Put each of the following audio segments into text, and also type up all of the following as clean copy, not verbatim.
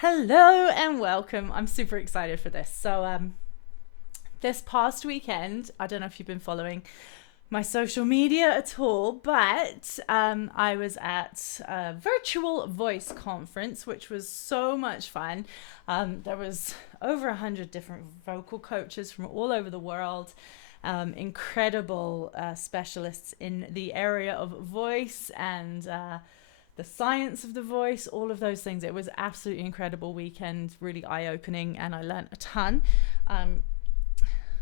Hello and welcome. I'm super excited for this. This past weekend, I don't know if you've been following my social media at all, but I was at a virtual voice conference, which was so much fun. There was over 100 different vocal coaches from all over the world, incredible specialists in the area of voice and the science of the voice, all of those things. It was absolutely incredible weekend, really eye-opening, and I learned a ton.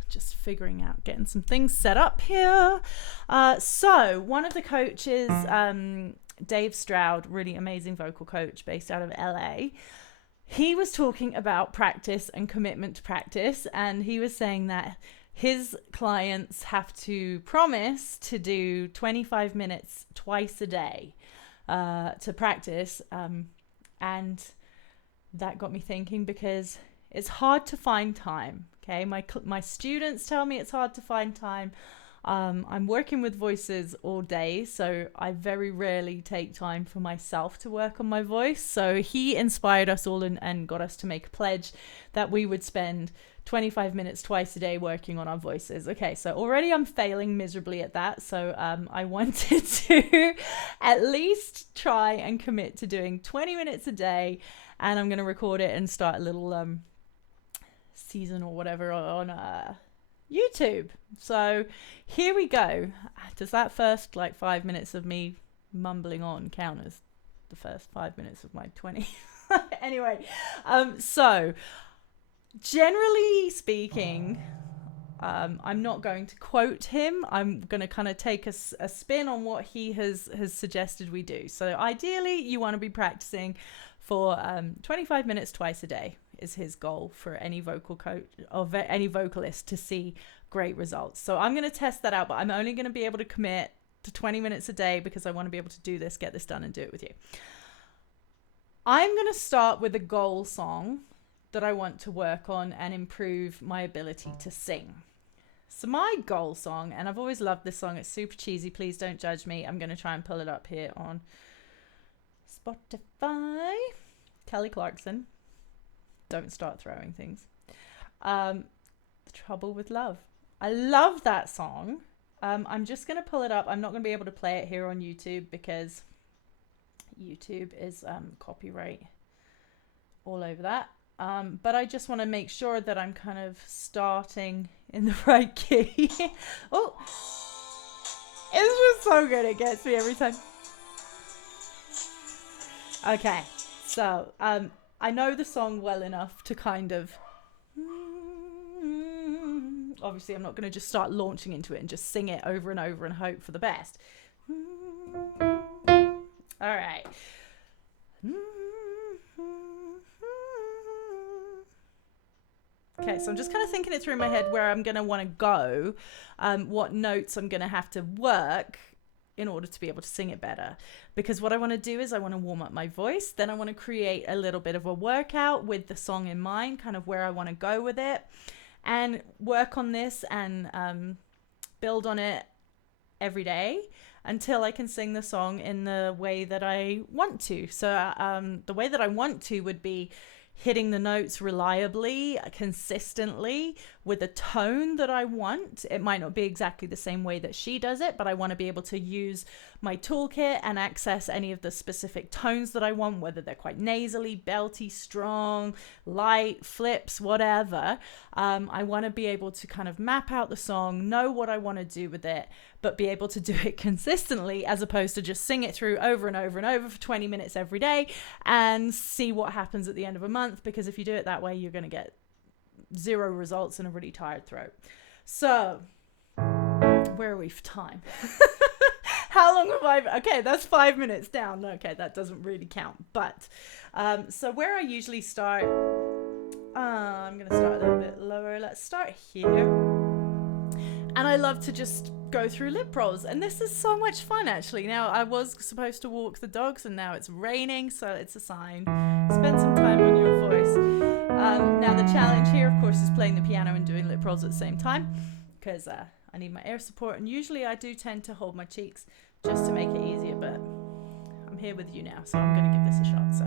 Just figuring out, getting some things set up here. So one of the coaches, Dave Stroud, really amazing vocal coach based out of LA, he was talking about practice and commitment to practice, and he was saying that his clients have to promise to do 25 minutes twice a day to practice, and that got me thinking because it's hard to find time. Okay, my students tell me it's hard to find time. I'm working with voices all day, so I very rarely take time for myself to work on my voice. So he inspired us all and got us to make a pledge that we would spend 25 minutes twice a day working on our voices. Okay, so already I'm failing miserably at that. So I wanted to at least try and commit to doing 20 minutes a day, and I'm going to record it and start a little season or whatever on YouTube. So here we go. Does that first 5 minutes of me mumbling on count as the first 5 minutes of my 20? Anyway, so generally speaking, I'm not going to quote him. I'm going to kind of take a spin on what he has suggested we do. So ideally, you want to be practicing for 25 minutes twice a day is his goal for any vocal coach or any vocalist to see great results. So I'm going to test that out, but I'm only going to be able to commit to 20 minutes a day because I want to be able to do this, get this done, and do it with you. I'm going to start with a goal song that I want to work on and improve my ability to sing. So my goal song, and I've always loved this song, it's super cheesy, please don't judge me. I'm going to try and pull it up here on Spotify. Kelly Clarkson, Don't Start Throwing Things. The Trouble with Love. I love that song. I'm just going to pull it up. I'm not going to be able to play it here on YouTube because YouTube is copyright all over that. But I just want to make sure that I'm kind of starting in the right key. Oh, it's just so good. It gets me every time. Okay, so I know the song well enough to kind of... Obviously, I'm not going to just start launching into it and just sing it over and over and hope for the best. All right. Okay, so I'm just kind of thinking it through in my head where I'm going to want to go, what notes I'm going to have to work in order to be able to sing it better. Because what I want to do is I want to warm up my voice. Then I want to create a little bit of a workout with the song in mind, kind of where I want to go with it, and work on this and build on it every day until I can sing the song in the way that I want to. So the way that I want to would be hitting the notes reliably, consistently, with a tone that I want. It might not be exactly the same way that she does it, but I want to be able to use my toolkit and access any of the specific tones that I want, whether they're quite nasally, belty, strong, light, flips, whatever. I want to be able to kind of map out the song, know what I want to do with it, but be able to do it consistently as opposed to just sing it through over and over and over for 20 minutes every day and see what happens at the end of a month. Because if you do it that way, you're going to get zero results and a really tired throat. So where are we for time? How long have I... Okay, that's 5 minutes down. Okay, that doesn't really count. But so where I usually start, I'm going to start a little bit lower. Let's start here. And I love to just go through lip rolls. And this is so much fun, actually. Now, I was supposed to walk the dogs, and now it's raining, so it's a sign. Spend some time on your voice. Now, the challenge here, of course, is playing the piano and doing lip rolls at the same time, because I need my air support. And usually I do tend to hold my cheeks just to make it easier, but I'm here with you now, so I'm going to give this a shot. So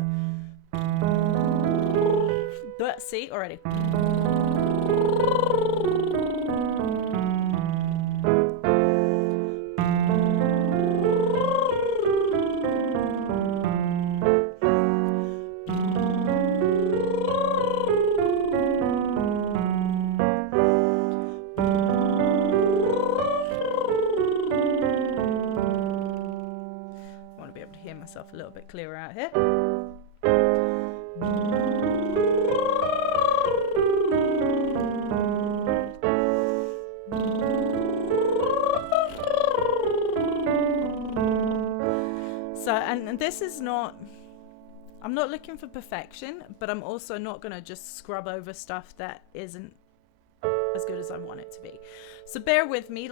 See, already. Myself a little bit clearer out here. So, and this is not, I'm not looking for perfection, but I'm also not going to just scrub over stuff that isn't as good as I want it to be. So bear with me,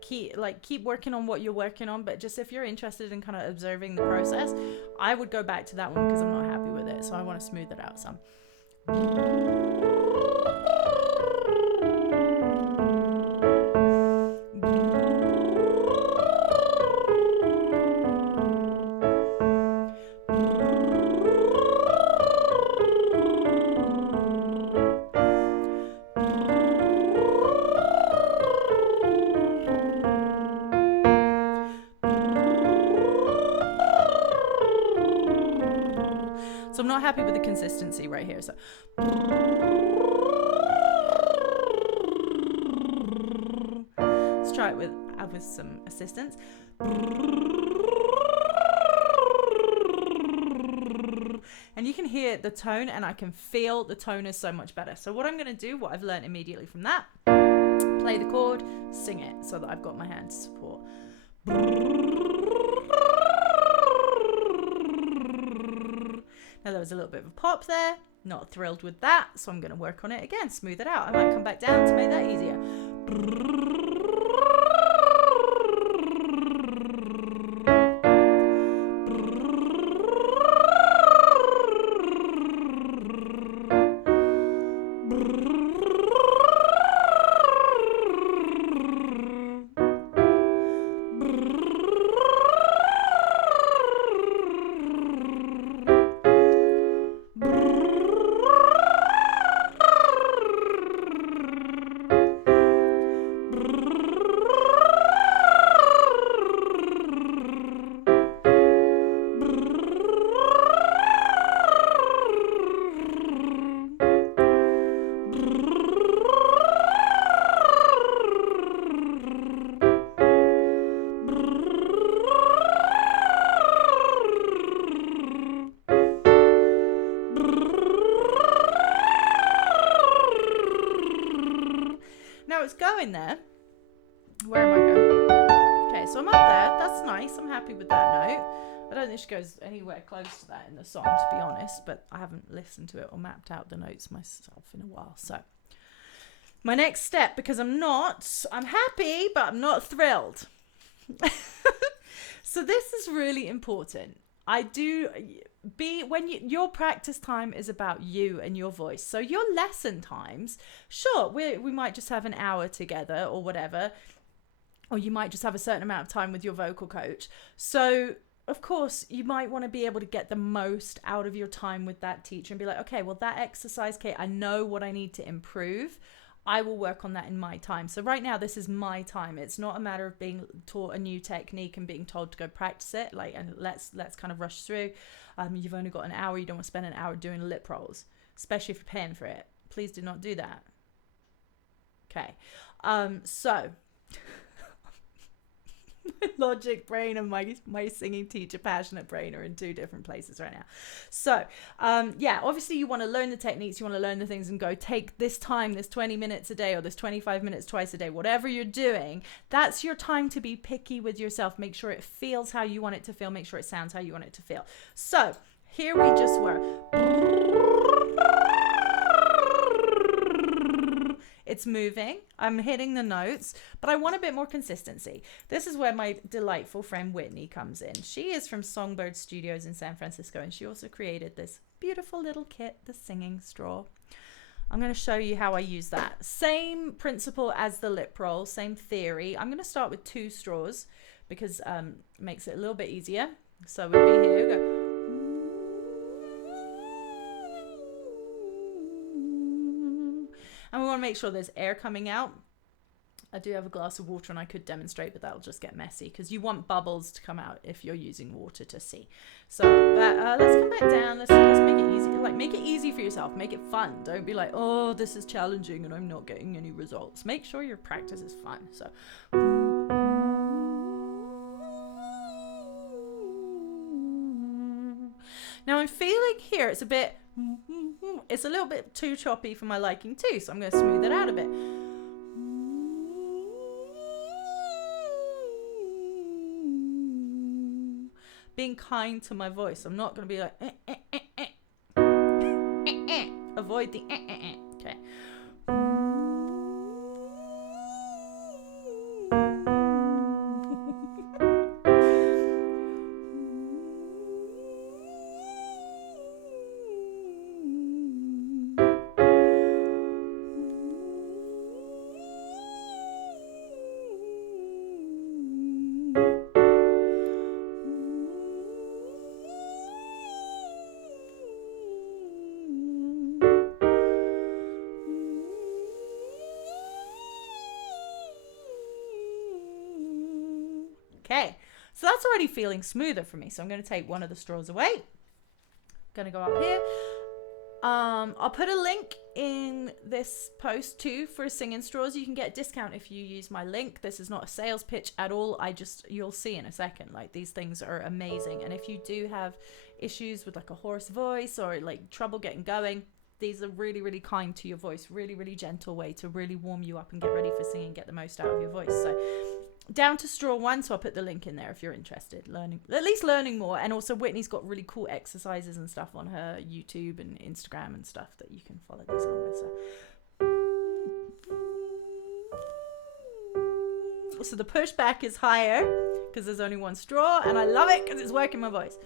keep working on what you're working on, but just if you're interested in kind of observing the process, I would go back to that one because I'm not happy with it, so I want to smooth it out some. So I'm not happy with the consistency right here. So let's try it with some assistance. And you can hear the tone, and I can feel the tone is so much better. So what I'm going to do, what I've learned immediately from that, play the chord, sing it so that I've got my hand to support. Now there was a little bit of a pop there, not thrilled with that, so I'm going to work on it again, smooth it out. I might come back down to make that easier. It's going there. Where am I going? Okay, so I'm up there. That's nice. I'm happy with that note. I don't think she goes anywhere close to that in the song, to be honest, but I haven't listened to it or mapped out the notes myself in a while. So my next step, because I'm happy, but I'm not thrilled. So this is really important. Your practice time is about you and your voice. So your lesson times, sure, we might just have an hour together or whatever, or you might just have a certain amount of time with your vocal coach. So of course you might want to be able to get the most out of your time with that teacher and be like, okay, well, that exercise, Kate, I know what I need to improve. I will work on that in my time. So right now, this is my time. It's not a matter of being taught a new technique and being told to go practice it. And let's kind of rush through. You've only got an hour. You don't want to spend an hour doing lip rolls, especially if you're paying for it. Please do not do that. Okay. So my logic brain and my singing teacher passionate brain are in two different places right now. So obviously you want to learn the techniques, you want to learn the things and go take this time, this 20 minutes a day or this 25 minutes twice a day, whatever you're doing. That's your time to be picky with yourself. Make sure it feels how you want it to feel. Make sure it sounds how you want it to feel. So here we just were. It's moving, I'm hitting the notes, but I want a bit more consistency. This is where my delightful friend Whitney comes in. She is from Songbird Studios in San Francisco, and she also created this beautiful little kit, the singing straw. I'm going to show you how I use that. Same principle as the lip roll, same theory. I'm going to start with 2 straws because it makes it a little bit easier. So we'll be here, we go. And we want to make sure there's air coming out. I do have a glass of water and I could demonstrate, but that'll just get messy because you want bubbles to come out if you're using water to see. So let's come back down. Let's make it easy. Like, make it easy for yourself. Make it fun. Don't be like, oh, this is challenging and I'm not getting any results. Make sure your practice is fun. So now I'm feeling here it's a little bit too choppy for my liking too, so I'm going to smooth it out a bit. Being kind to my voice. I'm not going to be like avoid the okay. Okay, so that's already feeling smoother for me. So I'm going to take one of the straws away. Going to go up here. I'll put a link in this post too for singing straws. You can get a discount if you use my link. This is not a sales pitch at all. You'll see in a second, like, these things are amazing. And if you do have issues with like a hoarse voice or like trouble getting going, these are really, really kind to your voice. Really, really gentle way to really warm you up and get ready for singing, get the most out of your voice. So down to straw 1, so I'll put the link in there if you're interested, learning more. And also Whitney's got really cool exercises and stuff on her YouTube and Instagram and stuff that you can follow these on with. So the pushback is higher because there's only one straw, and I love it because it's working my voice.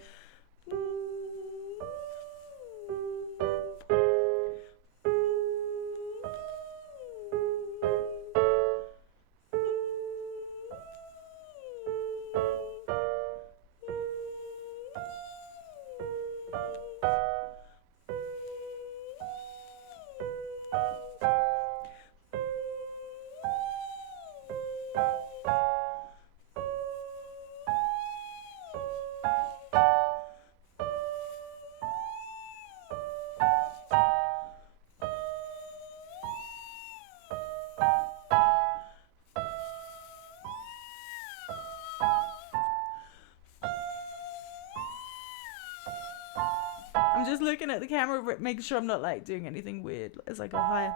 I'm just looking at the camera, making sure I'm not like doing anything weird as I go higher.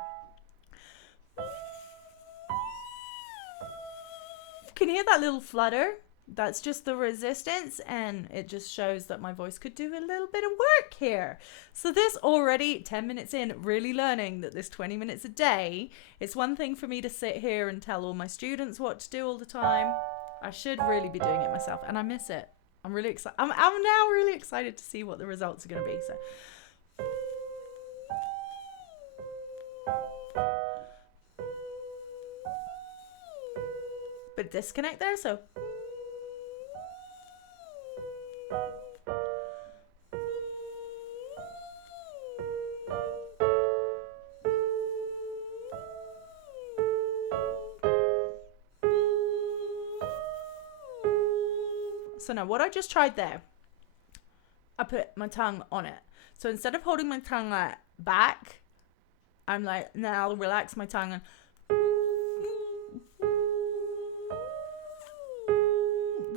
Can you hear that little flutter? That's just the resistance, and it just shows that my voice could do a little bit of work here. So this already 10 minutes in, really learning that this 20 minutes a day, it's one thing for me to sit here and tell all my students what to do all the time. I should really be doing it myself, and I miss it. I'm really excited. I'm now really excited to see what the results are going to be. So but disconnect there. So now what I just tried there, I put my tongue on it. So instead of holding my tongue like back, I'm like, now I'll relax my tongue and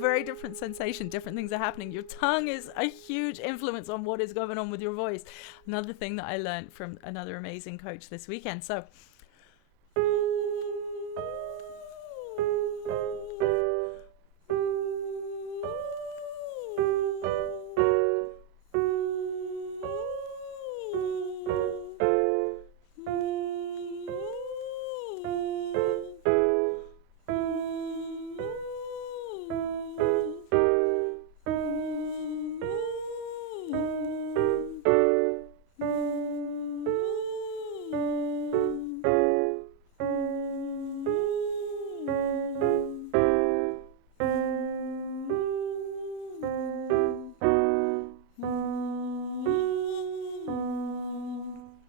very different sensation, different things are happening. Your tongue is a huge influence on what is going on with your voice. Another thing that I learned from another amazing coach this weekend. So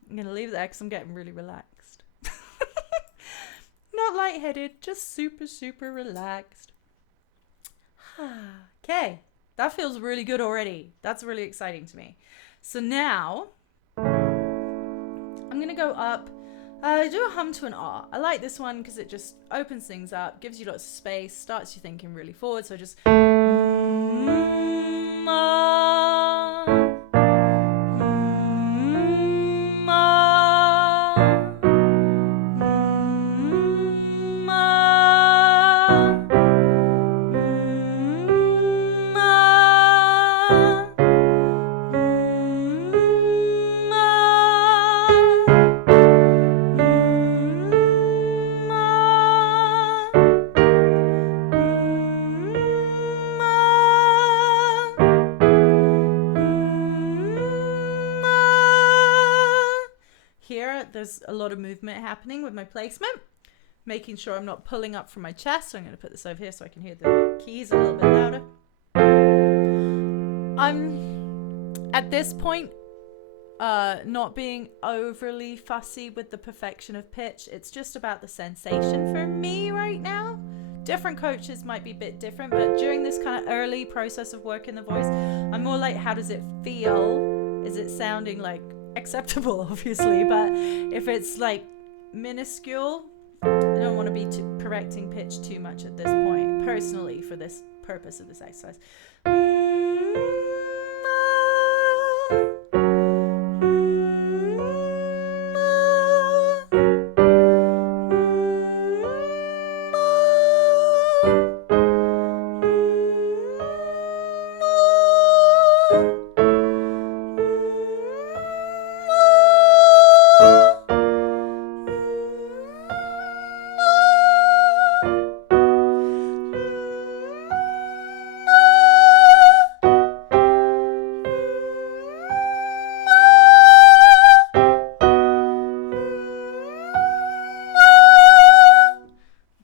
I'm going to leave that because I'm getting really relaxed. lightheaded, just super, super relaxed. Okay, that feels really good already. That's really exciting to me. So now I'm going to go up. Do a hum to an R. I like this one because it just opens things up, gives you lots of space, starts you thinking really forward. So just there's a lot of movement happening with my placement, making sure I'm not pulling up from my chest. So I'm going to put this over here so I can hear the keys a little bit louder. I'm at this point not being overly fussy with the perfection of pitch. It's just about the sensation for me right now. Different coaches might be a bit different, but during this kind of early process of working the voice, I'm more like, how does it feel? Is it sounding like acceptable, obviously, but if it's like minuscule, I don't want to be correcting pitch too much at this point, personally, for this purpose of this exercise.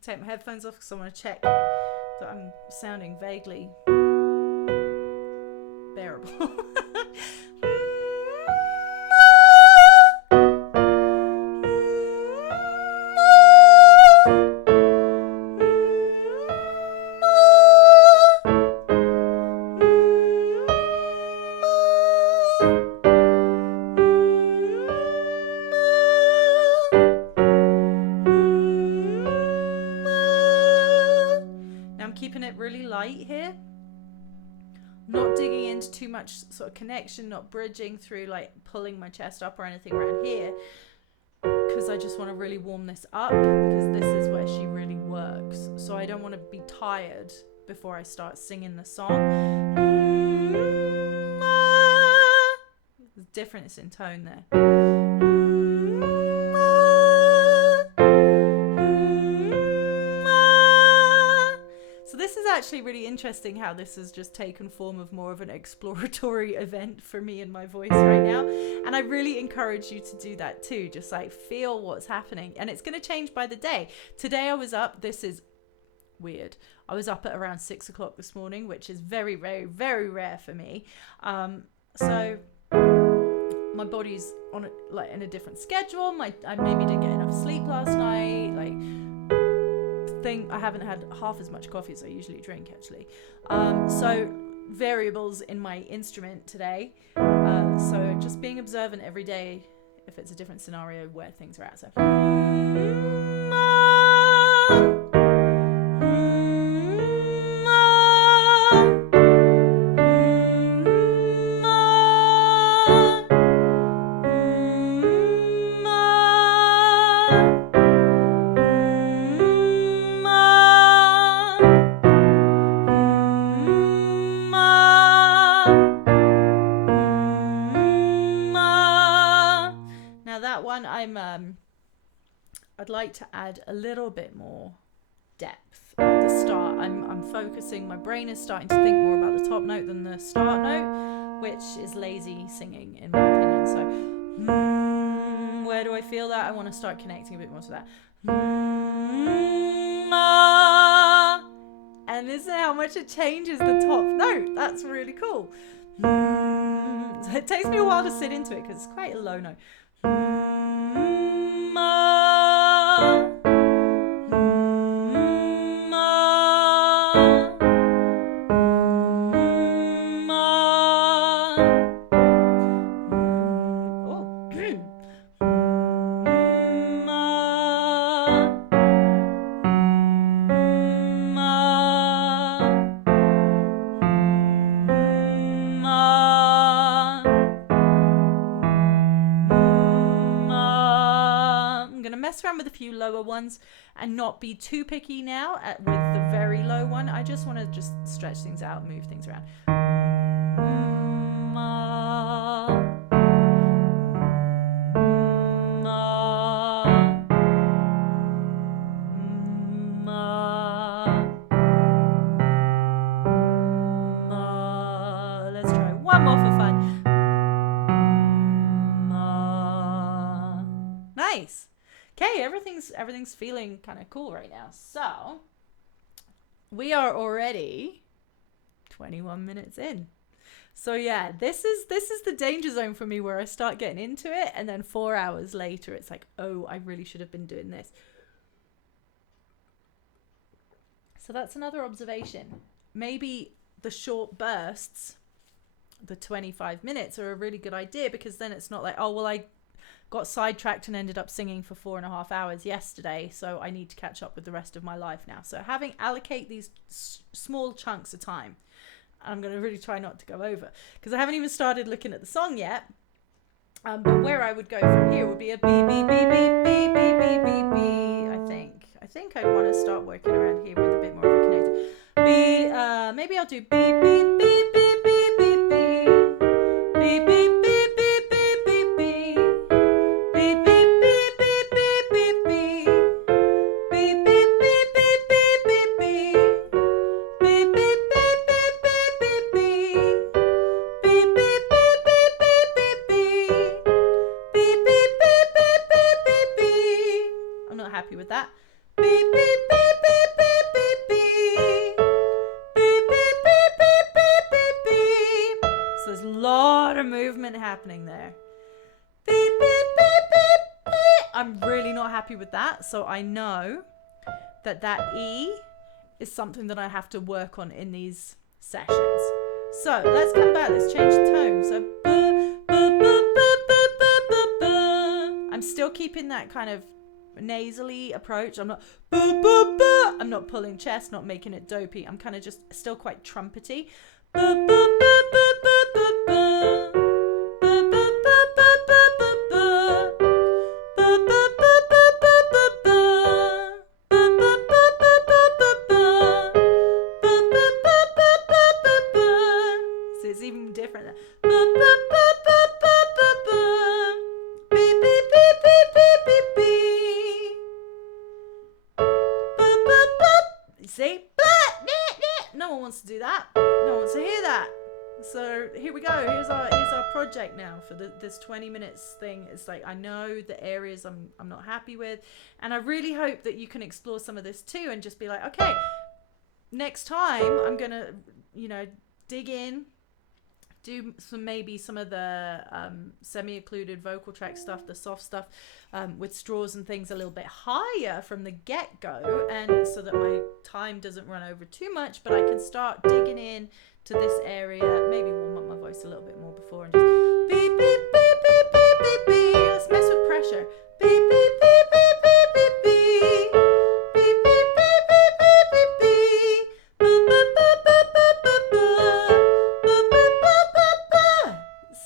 Take my headphones off because I want to check that I'm sounding vaguely bearable. Keeping it really light here, not digging into too much sort of connection, not bridging through like pulling my chest up or anything around here, because I just want to really warm this up, because this is where she really works. So I don't want to be tired before I start singing the song. There's a difference in tone there. Actually really interesting how this has just taken form of more of an exploratory event for me and my voice right now, and I really encourage you to do that too. Just like feel what's happening, and it's going to change by the day. Today I was up, this is weird, I was up at around 6 o'clock this morning, which is very, very, very rare for me. So my body's on in a different schedule. I maybe didn't get enough sleep last night. I haven't had half as much coffee as I usually drink, actually. So variables in my instrument today. So just being observant every day if it's a different scenario where things are at. So I'd like to add a little bit more depth at the start. I'm focusing, my brain is starting to think more about the top note than the start note, which is lazy singing in my opinion. So where do I feel that? I want to start connecting a bit more to that. And listen how much it changes the top note. That's really cool. So it takes me a while to sit into it because it's quite a low note. to mess around with a few lower ones and not be too picky now with the very low one. I just want to just stretch things out, move things around. Let's try one more for fun. Nice. Okay, everything's feeling kind of cool right now. So we are already 21 minutes in. So yeah, this is the danger zone for me, where I start getting into it and then 4 hours later it's like, oh, I really should have been doing this. So that's another observation. Maybe the short bursts, the 25 minutes, are a really good idea, because then it's not like, oh, well, I got sidetracked and ended up singing for 4.5 hours yesterday, so I need to catch up with the rest of my life now. So allocate these small chunks of time. I'm going to really try not to go over, because I haven't even started looking at the song yet. But where I would go from here would be a B, B, B, B, B, B, B, B, B. I think I'd want to start working around here with a bit more of a connector. B, maybe I'll do B, B, B, B, B, B, B, B, B, B. With that, beep, beep, beep, beep, beep, beep, beep, beep, beep, beep, beep, beep, beep, beep. So there's a lot of movement happening there. Beep, beep, beep, beep, beep. I'm really not happy with that, so I know that E is something that I have to work on in these sessions. So let's come back, let's change the tone. So I'm still keeping that kind of nasally approach. I'm not I'm not pulling chest, not making it dopey. I'm kind of just still quite trumpety. So it's even different. See? No one wants to do that. No one wants to hear that. So here we go. Here's our project now for this 20 minutes thing. It's like, I know the areas I'm not happy with, and I really hope that you can explore some of this too and just be like, okay, next time I'm gonna, dig in, do some of the semi-occluded vocal track stuff, the soft stuff, with straws and things a little bit higher from the get-go, and so that my time doesn't run over too much, but I can start digging in to this area, maybe warm up my voice a little bit more before, and just beep, beep, beep, beep, beep, beep, beep. Let's mess with pressure. Beep, beep, beep, beep, beep, beep, beep. Beep, beep, beep, beep, beep, beep, beep. Boop, boop, boop, boop, boop, boop, boop. Boop, boop, boop, boop, boop.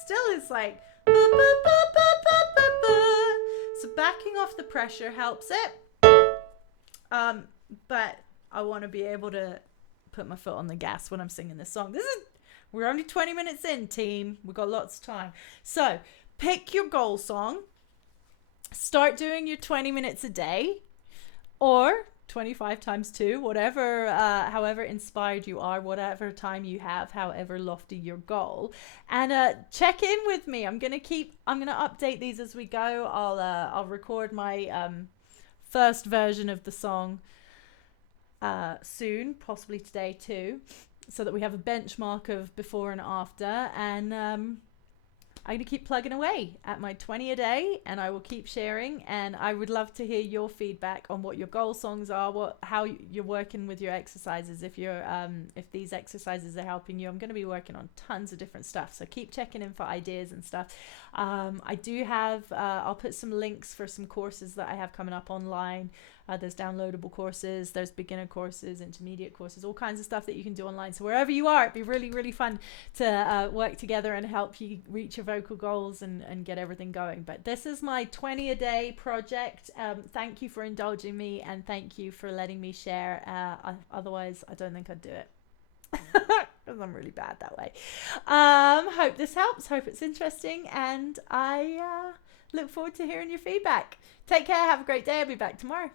Still it's like boop, boop, boop, boop, boop, boop, boop. So backing off the pressure helps it. But I want to be able to put my foot on the gas when I'm singing this song. We're only 20 minutes in, team. We've got lots of time. So pick your goal song. Start doing your 20 minutes a day, or 25 times 2, whatever, however inspired you are, whatever time you have, however lofty your goal, and check in with me. I'm gonna update these as we go. I'll record my first version of the song soon, possibly today too, so that we have a benchmark of before and after, and I'm going to keep plugging away at my 20 a day, and I will keep sharing, and I would love to hear your feedback on what your goal songs are, how you're working with your exercises, if these exercises are helping you. I'm going to be working on tons of different stuff, so keep checking in for ideas and stuff. I do have, I'll put some links for some courses that I have coming up online, There's downloadable courses, there's beginner courses, intermediate courses, all kinds of stuff that you can do online. So wherever you are, it'd be really, really fun to work together and help you reach your vocal goals and get everything going. But this is my 20 a day project. Thank you for indulging me, and thank you for letting me share. Otherwise, I don't think I'd do it. Because I'm really bad that way. Hope this helps. Hope it's interesting. And I look forward to hearing your feedback. Take care. Have a great day. I'll be back tomorrow.